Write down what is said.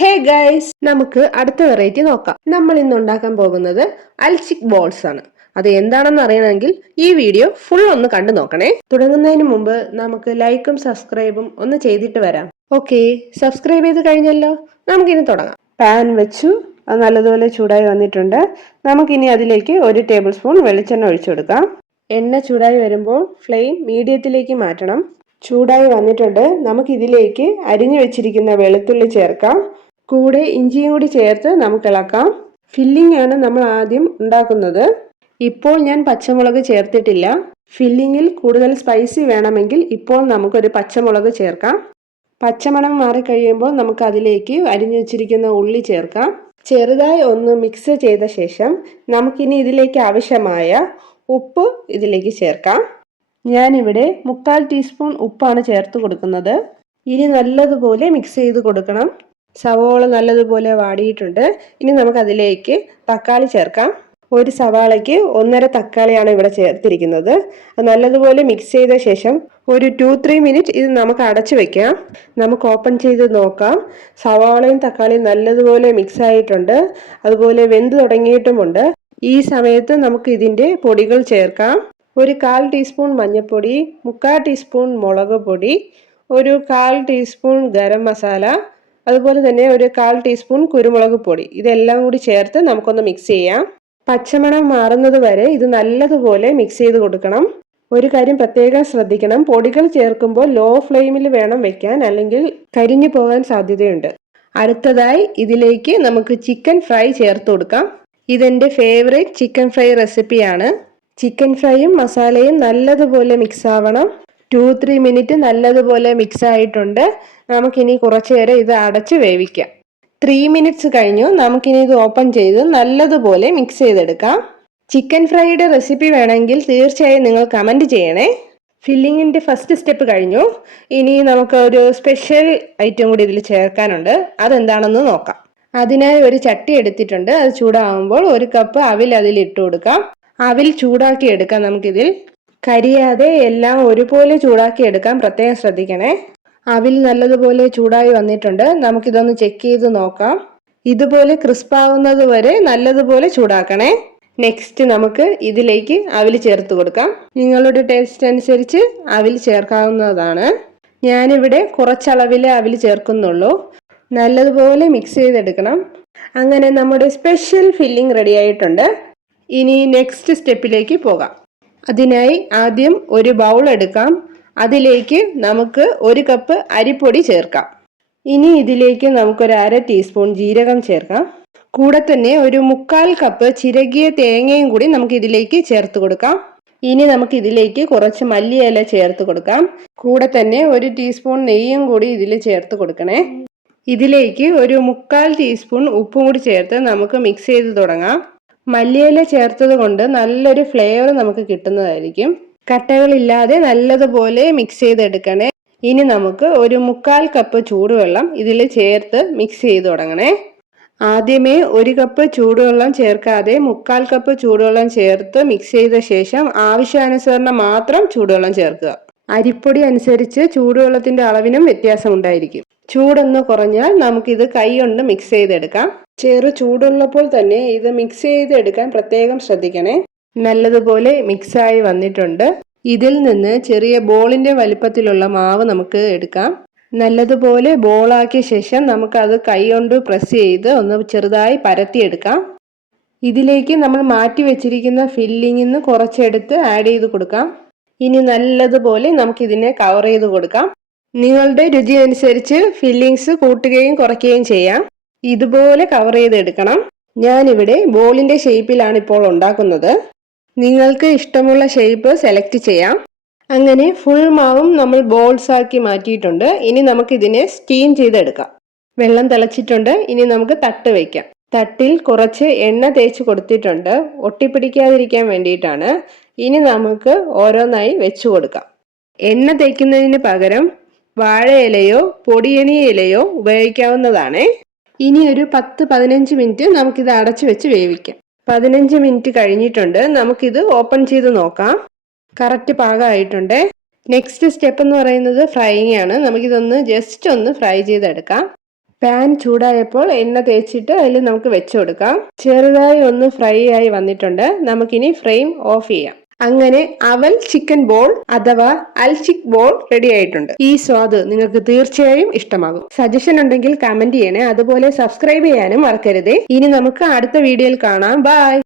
Hey guys നമുക്ക് അടുത്ത variety നോക്കാം. നമ്മൾ ഇന്ന് ഉണ്ടാക്കാൻ പോകുന്നത് അൽച്ചിക് ബോൾസ് ആണ്. അത് എന്താണെന്ന് അറിയണമെങ്കിൽ ഈ വീഡിയോ ഫുൾ ഒന്ന് കണ്ടു നോക്കണേ. തുടങ്ങുന്നതിന് മുമ്പ് നമുക്ക് ലൈക്കും സബ്സ്ക്രൈബും ഒന്ന് ചെയ്തിട്ട് വരാം. ഓക്കെ സബ്സ്ക്രൈബ് ചെയ്ത് കഴിഞ്ഞല്ലോ. നമുക്കിനി തുടങ്ങാം. പാൻ വെച്ചു. അത് നല്ലതുപോലെ ചൂടായി വന്നിട്ടുണ്ട്. നമുക്കിനി അതിലേക്ക് ഒരു ടേബിൾ സ്പൂൺ വെളിച്ചെണ്ണ ഒഴിച്ചു കൊടുക്കാം. എണ്ണ ചൂടായി വരുമ്പോൾ ഫ്ലെയിം മീഡിയത്തിലേക്ക് മാറ്റണം. ചൂടായി വന്നിട്ടുണ്ട്. നമുക്കിതിലേക്ക് അരിഞ്ഞു വെച്ചിരിക്കുന്ന വെളുത്തുള്ളി ചേർക്കാം. കൂടെ ഇഞ്ചിയും കൂടി ചേർത്ത് നമുക്ക് ഇളക്കാം. ഫില്ലിംഗ് ആണ് നമ്മൾ ആദ്യം ഉണ്ടാക്കുന്നത്. ഇപ്പോൾ ഞാൻ പച്ചമുളക് ചേർത്തിട്ടില്ല. ഫില്ലിങ്ങിൽ കൂടുതൽ സ്പൈസി വേണമെങ്കിൽ ഇപ്പോൾ നമുക്കൊരു പച്ചമുളക് ചേർക്കാം. പച്ചമണം മാറിക്കഴിയുമ്പോൾ നമുക്ക് അതിലേക്ക് അരിഞ്ഞു വെച്ചിരിക്കുന്ന ഉള്ളി ചേർക്കാം. ചെറുതായി ഒന്ന് മിക്സ് ചെയ്ത ശേഷം നമുക്കിനി ഇതിലേക്ക് ആവശ്യമായ ഉപ്പ് ഇതിലേക്ക് ചേർക്കാം. ഞാനിവിടെ മുക്കാൽ ടീസ്പൂൺ ഉപ്പാണ് ചേർത്ത് കൊടുക്കുന്നത്. ഇനി നല്ലതുപോലെ മിക്സ് ചെയ്ത് കൊടുക്കണം. സവോള നല്ലതുപോലെ വാടിയിട്ടുണ്ട്. ഇനി നമുക്ക് അതിലേക്ക് തക്കാളി ചേർക്കാം. ഒരു സവാളയ്ക്ക് ഒന്നര തക്കാളിയാണ് ഇവിടെ ചേർത്തിരിക്കുന്നത്. നല്ലതുപോലെ മിക്സ് ചെയ്ത ശേഷം ഒരു ടു ത്രീ മിനിറ്റ് ഇത് നമുക്ക് അടച്ചു വെക്കാം. നമുക്ക് ഓപ്പൺ ചെയ്ത് നോക്കാം. സവാളയും തക്കാളിയും നല്ലതുപോലെ മിക്സ് ആയിട്ടുണ്ട്. അതുപോലെ വെന്ത് തുടങ്ങിയിട്ടുമുണ്ട്. ഈ സമയത്ത് നമുക്ക് ഇതിന്റെ പൊടികൾ ചേർക്കാം. ഒരു കാൽ ടീസ്പൂൺ മഞ്ഞൾപ്പൊടി മുക്കാൽ ടീസ്പൂൺ മുളക് പൊടി ഒരു കാൽ ടീസ്പൂൺ ഗരം മസാല അതുപോലെ തന്നെ ഒരു കാൽ ടീസ്പൂൺ കുരുമുളക് പൊടി. ഇതെല്ലാം കൂടി ചേർത്ത് നമുക്കൊന്ന് മിക്സ് ചെയ്യാം. പച്ചമണം മാറുന്നത് വരെ ഇത് നല്ലതുപോലെ മിക്സ് ചെയ്ത് കൊടുക്കണം. ഒരു കാര്യം പ്രത്യേകം ശ്രദ്ധിക്കണം. പൊടികൾ ചേർക്കുമ്പോൾ ലോ ഫ്ലെയിമിൽ വേണം വെക്കാൻ അല്ലെങ്കിൽ കരിഞ്ഞു പോകാൻ സാധ്യതയുണ്ട്. അടുത്തതായി ഇതിലേക്ക് നമുക്ക് ചിക്കൻ ഫ്രൈ ചേർത്ത് കൊടുക്കാം. ഇതെന്റെ ഫേവറേറ്റ് ചിക്കൻ ഫ്രൈ റെസിപ്പിയാണ് ചിക്കൻ ഫ്രൈയും മസാലയും നല്ലതുപോലെ മിക്സ് ആവണം. ടു ത്രീ മിനിറ്റ് നല്ലതുപോലെ മിക്സ് ആയിട്ടുണ്ട്. നമുക്കിനി കുറച്ചു നേരം ഇത് അടച്ച് വേവിക്കാം. ത്രീ മിനിറ്റ്സ് കഴിഞ്ഞു. നമുക്കിനി ഇത് ഓപ്പൺ ചെയ്ത് നല്ലതുപോലെ മിക്സ് ചെയ്തെടുക്കാം. ചിക്കൻ ഫ്രൈയുടെ റെസിപ്പി വേണമെങ്കിൽ തീർച്ചയായും നിങ്ങൾ കമന്റ് ചെയ്യണേ. ഫില്ലിങ്ങിന്റെ ഫസ്റ്റ് സ്റ്റെപ്പ് കഴിഞ്ഞു. ഇനി നമുക്ക് ഒരു സ്പെഷ്യൽ ഐറ്റം കൂടി ഇതിൽ ചേർക്കാനുണ്ട്. അതെന്താണെന്ന് നോക്കാം. അതിനായി ഒരു ചട്ടി എടുത്തിട്ടുണ്ട്. അത് ചൂടാകുമ്പോൾ ഒരു കപ്പ് അവിൽ അതിൽ ഇട്ട് കൊടുക്കാം. അവിൽ ചൂടാക്കി എടുക്കാം നമുക്കിതിൽ. കരിയാതെ എല്ലാം ഒരുപോലെ ചൂടാക്കി എടുക്കാൻ പ്രത്യേകം ശ്രദ്ധിക്കണേ. അവിൽ നല്ലതുപോലെ ചൂടായി വന്നിട്ടുണ്ട്. നമുക്കിതൊന്ന് ചെക്ക് ചെയ്ത് നോക്കാം. ഇതുപോലെ ക്രിസ്പാവുന്നത് വരെ നല്ലതുപോലെ ചൂടാക്കണേ. നെക്സ്റ്റ് നമുക്ക് ഇതിലേക്ക് അവിൽ ചേർത്ത് കൊടുക്കാം. നിങ്ങളുടെ ടേസ്റ്റ് അനുസരിച്ച് അവിൽ ചേർക്കാവുന്നതാണ്. ഞാനിവിടെ കുറച്ചളവിൽ അവിൽ ചേർക്കുന്നുള്ളൂ. നല്ലതുപോലെ മിക്സ് ചെയ്തെടുക്കണം. അങ്ങനെ നമ്മുടെ സ്പെഷ്യൽ ഫില്ലിംഗ് റെഡി ആയിട്ടുണ്ട്. ഇനി നെക്സ്റ്റ് സ്റ്റെപ്പിലേക്ക് പോകാം. അതിനായി ആദ്യം ഒരു ബൗൾ എടുക്കാം. അതിലേക്ക് നമുക്ക് ഒരു കപ്പ് അരിപ്പൊടി ചേർക്കാം. ഇനി ഇതിലേക്ക് നമുക്കൊരു അര ടീസ്പൂൺ ജീരകം ചേർക്കാം. കൂടെ തന്നെ ഒരു മുക്കാൽ കപ്പ് ചിരകിയ തേങ്ങയും കൂടി നമുക്ക് ഇതിലേക്ക് ചേർത്ത് കൊടുക്കാം. ഇനി നമുക്ക് ഇതിലേക്ക് കുറച്ച് മല്ലിയില ചേർത്ത് കൊടുക്കാം. കൂടെ തന്നെ ഒരു ടീസ്പൂൺ നെയ്യും കൂടി ഇതിൽ ചേർത്ത് കൊടുക്കണേ. ഇതിലേക്ക് ഒരു മുക്കാൽ ടീസ്പൂൺ ഉപ്പും കൂടി ചേർത്ത് നമുക്ക് മിക്സ് ചെയ്ത് തുടങ്ങാം. മല്ലിയില ചേർത്തത് കൊണ്ട് നല്ലൊരു ഫ്ലേവർ നമുക്ക് കിട്ടുന്നതായിരിക്കും. കട്ടകളില്ലാതെ നല്ലതുപോലെ മിക്സ് ചെയ്തെടുക്കണേ. ഇനി നമുക്ക് ഒരു മുക്കാൽ കപ്പ് ചൂടുവെള്ളം ഇതിൽ ചേർത്ത് മിക്സ് ചെയ്ത് തുടങ്ങണേ. ആദ്യമേ ഒരു കപ്പ് ചൂടുവെള്ളം ചേർക്കാതെ മുക്കാൽ കപ്പ് ചൂടുവെള്ളം ചേർത്ത് മിക്സ് ചെയ്ത ശേഷം ആവശ്യാനുസരണം മാത്രം ചൂടുവെള്ളം ചേർക്കുക. അരിപ്പൊടി അനുസരിച്ച് ചൂടുവെള്ളത്തിന്റെ അളവിനും വ്യത്യാസം ഉണ്ടായിരിക്കും. ചൂടൊന്ന് കുറഞ്ഞാൽ നമുക്കിത് കൈ കൊണ്ട് മിക്സ് ചെയ്തെടുക്കാം. ചെറു ചൂടുള്ളപ്പോൾ തന്നെ ഇത് മിക്സ് ചെയ്ത് ചെയ്തെടുക്കാൻ പ്രത്യേകം ശ്രദ്ധിക്കണേ. നല്ലതുപോലെ മിക്സായി വന്നിട്ടുണ്ട്. ഇതിൽ നിന്ന് ചെറിയ ബോളിന്റെ വലിപ്പത്തിലുള്ള മാവ് നമുക്ക് എടുക്കാം. നല്ലതുപോലെ ബോളാക്കിയ ശേഷം നമുക്കത് കൈകൊണ്ട് പ്രസ് ചെയ്ത് ഒന്ന് ചെറുതായി പരത്തിയെടുക്കാം. ഇതിലേക്ക് നമ്മൾ മാറ്റി വെച്ചിരിക്കുന്ന ഫില്ലിങ്ങിൽ നിന്ന് കുറച്ചെടുത്ത് ആഡ് ചെയ്ത് കൊടുക്കാം. ഇനി നല്ലതുപോലെ നമുക്കിതിനെ കവർ ചെയ്ത് കൊടുക്കാം. നിങ്ങളുടെ രുചി അനുസരിച്ച് ഫില്ലിങ്സ് കൂട്ടുകയും കുറയ്ക്കുകയും ചെയ്യാം. ഇതുപോലെ കവർ ചെയ്തെടുക്കണം. ഞാനിവിടെ ബോളിന്റെ ഷേപ്പിലാണ് ഇപ്പോൾ ഉണ്ടാക്കുന്നത്. നിങ്ങൾക്ക് ഇഷ്ടമുള്ള ഷേപ്പ് സെലക്ട് ചെയ്യാം. അങ്ങനെ ഫുൾ മാവും നമ്മൾ ബോൾസ് ആക്കി മാറ്റിയിട്ടുണ്ട്. ഇനി നമുക്ക് ഇതിനെ സ്റ്റീം ചെയ്തെടുക്കാം. വെള്ളം തിളച്ചിട്ടുണ്ട്. ഇനി നമുക്ക് തട്ട് വയ്ക്കാം തട്ടിൽ കുറച്ച് എണ്ണ തേച്ച് കൊടുത്തിട്ടുണ്ട്. ഒട്ടിപ്പിടിക്കാതിരിക്കാൻ വേണ്ടിയിട്ടാണ്. ഇനി നമുക്ക് ഓരോന്നായി വെച്ചു കൊടുക്കാം. എണ്ണ തേക്കുന്നതിന് പകരം വാഴയിലയോ പൊടിയണി ഇലയോ ഉപയോഗിക്കാവുന്നതാണ്. ഇനി ഒരു പത്ത് പതിനഞ്ച് മിനിറ്റ് നമുക്കിത് അടച്ചു വെച്ച് വേവിക്കാം. പതിനഞ്ച് മിനിറ്റ് കഴിഞ്ഞിട്ടുണ്ട്. നമുക്കിത് ഓപ്പൺ ചെയ്ത് നോക്കാം. കറക്റ്റ് പാകമായിട്ടുണ്ട്. നെക്സ്റ്റ് സ്റ്റെപ്പ് എന്ന് പറയുന്നത് ഫ്രൈയിങ് ആണ്. നമുക്കിതൊന്ന് ജസ്റ്റ് ഒന്ന് ഫ്രൈ ചെയ്തെടുക്കാം. പാൻ ചൂടായപ്പോൾ എണ്ണ തേച്ചിട്ട് അതിൽ നമുക്ക് വെച്ചു കൊടുക്കാം. ചെറുതായി ഒന്ന് ഫ്രൈ ആയി വന്നിട്ടുണ്ട്. നമുക്കിനി ഫ്രെയിം ഓഫ് ചെയ്യാം. അങ്ങനെ അവൽ ചിക്കൻ ബോൾ അഥവാ അൽചിക് ബോൾ റെഡി ആയിട്ടുണ്ട്. ഈ സ്വാദ് നിങ്ങൾക്ക് തീർച്ചയായും ഇഷ്ടമാകും. സജഷൻ ഉണ്ടെങ്കിൽ കമന്റ് ചെയ്യണേ. അതുപോലെ സബ്സ്ക്രൈബ് ചെയ്യാനും മറക്കരുതേ. ഇനി നമുക്ക് അടുത്ത വീഡിയോയിൽ കാണാം. ബൈ